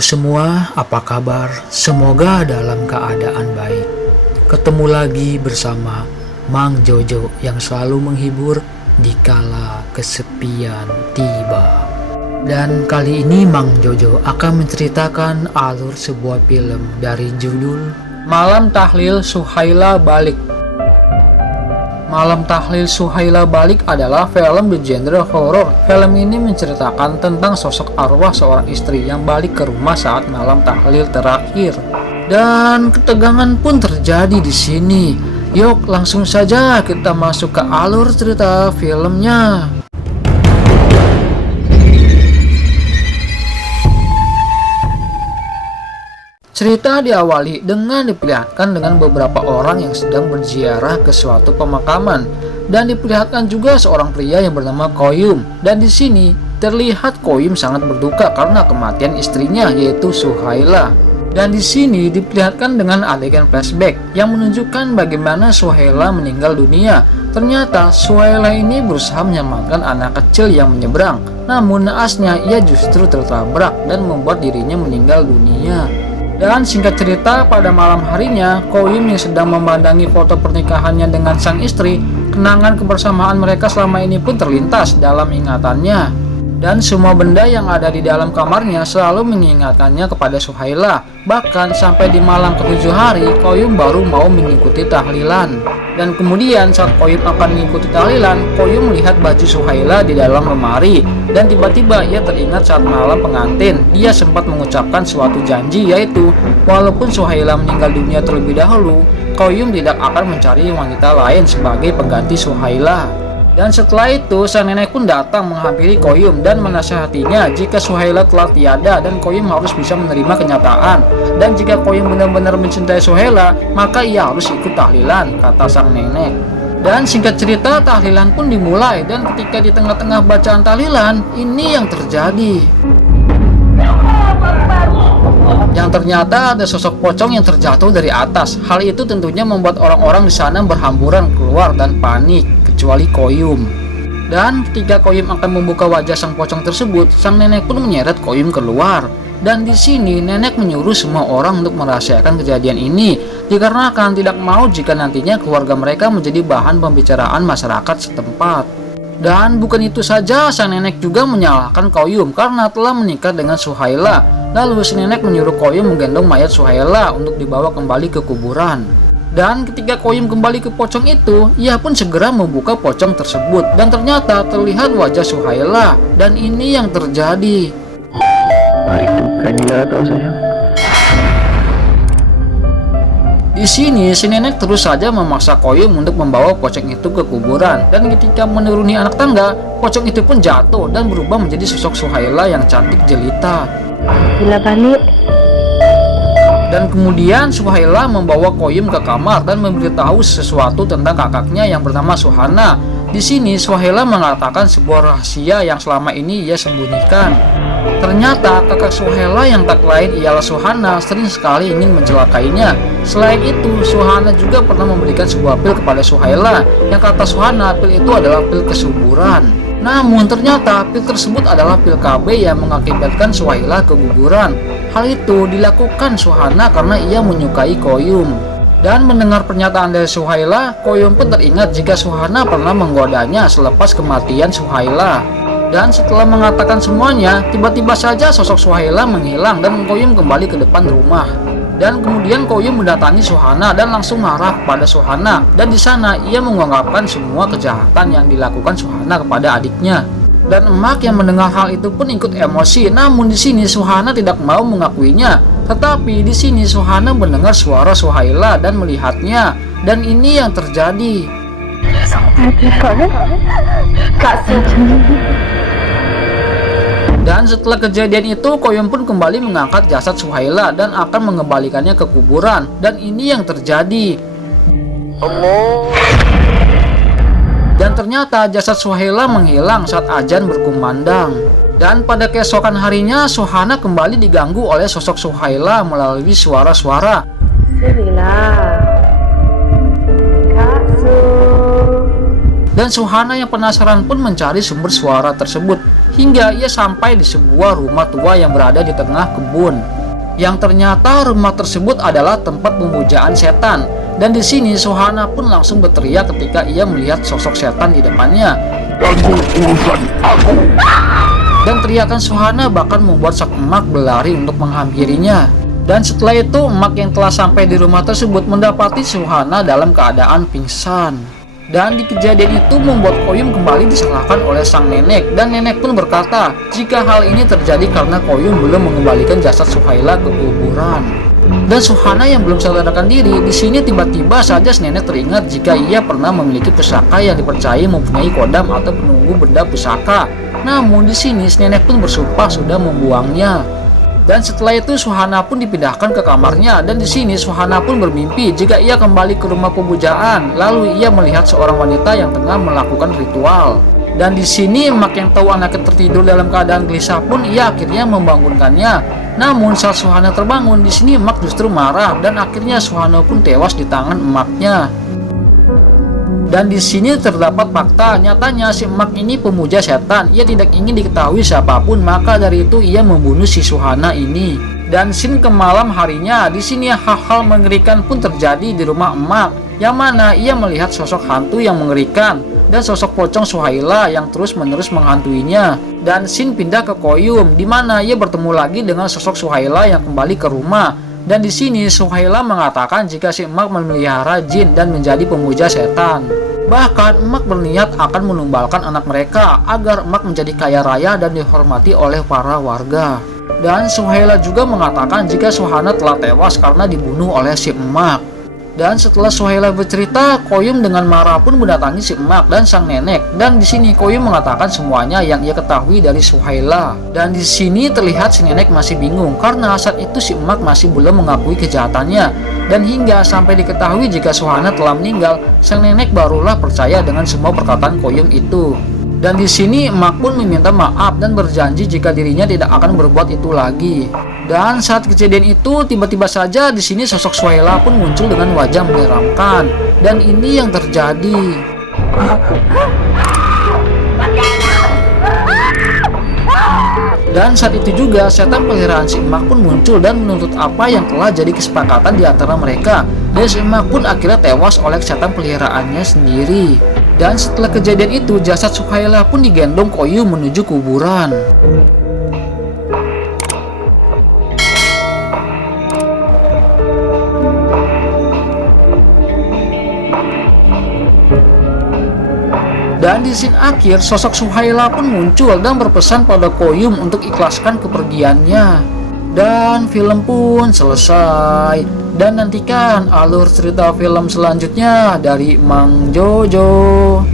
Halo semua, apa kabar? Semoga dalam keadaan baik. Ketemu lagi bersama Mang Jojo yang selalu menghibur dikala kesepian tiba. Dan kali ini Mang Jojo akan menceritakan alur sebuah film dari judul Malam Tahlil Suhaila Balik. Malam Tahlil Suhaila Balik adalah film bergenre horor. Film ini menceritakan tentang sosok arwah seorang istri yang balik ke rumah saat malam tahlil terakhir. Dan ketegangan pun terjadi di sini. Yuk, langsung saja kita masuk ke alur cerita filmnya. Cerita diawali dengan diperlihatkan dengan beberapa orang yang sedang berziarah ke suatu pemakaman, dan diperlihatkan juga seorang pria yang bernama Koyum. Dan di sini terlihat Koyum sangat berduka karena kematian istrinya, yaitu Suhaila. Dan di sini diperlihatkan dengan adegan flashback yang menunjukkan bagaimana Suhaila meninggal dunia. Ternyata Suhaila ini berusaha menyelamatkan anak kecil yang menyeberang, namun naasnya ia justru tertabrak dan membuat dirinya meninggal dunia. Dan singkat cerita, pada malam harinya, Koyum yang sedang memandangi foto pernikahannya dengan sang istri, kenangan kebersamaan mereka selama ini pun terlintas dalam ingatannya. Dan semua benda yang ada di dalam kamarnya selalu mengingatkannya kepada Suhaila. Bahkan sampai di malam ke-7 hari, Koyum baru mau mengikuti tahlilan. Dan kemudian saat Koyum akan mengikuti tahlilan, Koyum melihat baju Suhaila di dalam lemari. Dan tiba-tiba ia teringat saat malam pengantin, dia sempat mengucapkan suatu janji, yaitu walaupun Suhaila meninggal dunia terlebih dahulu, Koyum tidak akan mencari wanita lain sebagai pengganti Suhaila. Dan setelah itu, sang nenek pun datang menghampiri Koyum dan menasihatinya jika Suhaila telah tiada dan Koyum harus bisa menerima kenyataan. Dan jika Koyum benar-benar mencintai Suhaila, maka ia harus ikut tahlilan, kata sang nenek. Dan singkat cerita, tahlilan pun dimulai, dan ketika di tengah-tengah bacaan tahlilan, ini yang terjadi. Yang ternyata ada sosok pocong yang terjatuh dari atas. Hal itu tentunya membuat orang-orang di sana berhamburan keluar dan panik, kecuali Koyum. Dan ketika Koyum akan membuka wajah sang pocong tersebut, sang nenek pun menyeret Koyum keluar. Dan di sini nenek menyuruh semua orang untuk merahasiakan kejadian ini, dikarenakan tidak mau jika nantinya keluarga mereka menjadi bahan pembicaraan masyarakat setempat. Dan bukan itu saja, sang nenek juga menyalahkan Koyum karena telah menikah dengan Suhaila. Lalu si nenek menyuruh Koyum menggendong mayat Suhaila untuk dibawa kembali ke kuburan. Dan ketika Koyum kembali ke pocong itu, ia pun segera membuka pocong tersebut. Dan ternyata terlihat wajah Suhaila. Dan ini yang terjadi. Itu Kanila atau sayang? Di sini si nenek terus saja memaksa Koyum untuk membawa pocong itu ke kuburan. Dan ketika menuruni anak tangga, pocong itu pun jatuh dan berubah menjadi sosok Suhaila yang cantik jelita. Gila balik. Dan kemudian Suhaila membawa Koyum ke kamar dan memberitahu sesuatu tentang kakaknya yang bernama Suhana. Di sini Suhaila mengatakan sebuah rahasia yang selama ini ia sembunyikan. Ternyata kakak Suhaila yang tak lain ialah Suhana sering sekali ingin mencelakainya. Selain itu, Suhana juga pernah memberikan sebuah pil kepada Suhaila, yang kata Suhana pil itu adalah pil kesuburan. Namun ternyata pil tersebut adalah pil KB yang mengakibatkan Suhaila keguguran. Hal itu dilakukan Suhana karena ia menyukai Koyum. Dan mendengar pernyataan dari Suhaila, Koyum pun teringat jika Suhana pernah menggodanya selepas kematian Suhaila. Dan setelah mengatakan semuanya, tiba-tiba saja sosok Suhaila menghilang dan Koyum kembali ke depan rumah. Dan kemudian Koyum mendatangi Suhana dan langsung marah kepada Suhana. Dan di sana ia mengungkapkan semua kejahatan yang dilakukan Suhana kepada adiknya. Dan emak yang mendengar hal itu pun ikut emosi. Namun di sini Suhana tidak mau mengakuinya. Tetapi di sini Suhana mendengar suara Suhaila dan melihatnya. Dan ini yang terjadi. Dan setelah kejadian itu, Koyum pun kembali mengangkat jasad Suhaila dan akan mengembalikannya ke kuburan. Dan ini yang terjadi. Dan ternyata jasad Suhaila menghilang saat azan berkumandang. Dan pada keesokan harinya, Suhana kembali diganggu oleh sosok Suhaila melalui suara-suara. Dan Suhana yang penasaran pun mencari sumber suara tersebut hingga ia sampai di sebuah rumah tua yang berada di tengah kebun. Yang ternyata rumah tersebut adalah tempat pemujaan setan. Dan di sini Suhana pun langsung berteriak ketika ia melihat sosok setan di depannya. Ganggu urusan aku. Dan teriakan Suhana bahkan membuat sang emak berlari untuk menghampirinya. Dan setelah itu emak yang telah sampai di rumah tersebut mendapati Suhana dalam keadaan pingsan. Dan di kejadian itu membuat Koyum kembali disalahkan oleh sang nenek. Dan nenek pun berkata jika hal ini terjadi karena Koyum belum mengembalikan jasad Suhaila ke kuburan. Dan Suhana yang belum sadarkan diri, di sini tiba-tiba saja nenek teringat jika ia pernah memiliki pusaka yang dipercayai mempunyai kodam atau penunggu benda pusaka. Namun di sini nenek pun bersumpah sudah membuangnya. Dan setelah itu Suhana pun dipindahkan ke kamarnya. Dan di sini Suhana pun bermimpi jika ia kembali ke rumah pemujaan. Lalu ia melihat seorang wanita yang tengah melakukan ritual. Dan di sini emak yang tahu anaknya tertidur dalam keadaan gelisah pun ia akhirnya membangunkannya. Namun saat Suhana terbangun, di sini emak justru marah dan akhirnya Suhana pun tewas di tangan emaknya. Dan di sini terdapat fakta, nyatanya si emak ini pemuja setan. Ia tidak ingin diketahui siapapun, maka dari itu ia membunuh si Suhana ini. Dan scene ke malam harinya, di sini hal-hal mengerikan pun terjadi di rumah emak, yang mana ia melihat sosok hantu yang mengerikan dan sosok pocong Suhaila yang terus-menerus menghantuinya. Dan scene pindah ke Koyum, di mana ia bertemu lagi dengan sosok Suhaila yang kembali ke rumah. Dan di sini Suhaila mengatakan jika si emak memelihara jin dan menjadi pemuja setan. Bahkan emak berniat akan menumbalkan anak mereka agar emak menjadi kaya raya dan dihormati oleh para warga. Dan Suhaila juga mengatakan jika Suhana telah tewas karena dibunuh oleh si emak. Dan setelah Suhaila bercerita, Koyum dengan marah pun mendatangi si emak dan sang nenek. Dan di sini Koyum mengatakan semuanya yang ia ketahui dari Suhaila. Dan di sini terlihat si nenek masih bingung karena saat itu si emak masih belum mengakui kejahatannya. Dan hingga sampai diketahui jika Suhana telah meninggal, sang nenek barulah percaya dengan semua perkataan Koyum itu. Dan di sini emak pun meminta maaf dan berjanji jika dirinya tidak akan berbuat itu lagi. Dan saat kejadian itu tiba-tiba saja di sini sosok Suhaila pun muncul dengan wajah menyeramkan. Dan ini yang terjadi. Dan saat itu juga setan peliharaan si emak pun muncul dan menuntut apa yang telah jadi kesepakatan di antara mereka. Dan si emak pun akhirnya tewas oleh setan peliharaannya sendiri. Dan setelah kejadian itu jasad Suhaila pun digendong Koyum menuju kuburan. Dan di scene akhir, sosok Suhaila pun muncul dan berpesan pada Koyum untuk ikhlaskan kepergiannya. Dan film pun selesai. Dan nantikan alur cerita film selanjutnya dari Mang Jojo.